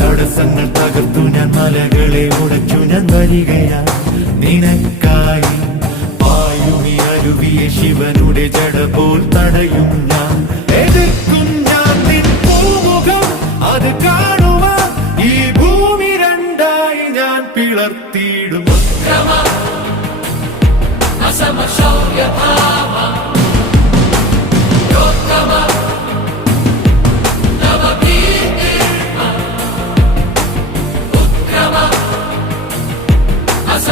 തടസ്സങ്ങൾ തകർത്തു ഞാൻ മലകളെ ഉടച്ചു ഞാൻ വരികയാ നിനക്കായി വായുവി അരുവിയെ ശിവനുടെ ജട പോൽ തടയും ഞാൻ എതിർക്കും ഞാൻ നിൻ പൂമുഖം അത് കാണുവാൻ ഈ ഭൂമി രണ്ടായി ഞാൻ പിളർത്തിയിടും.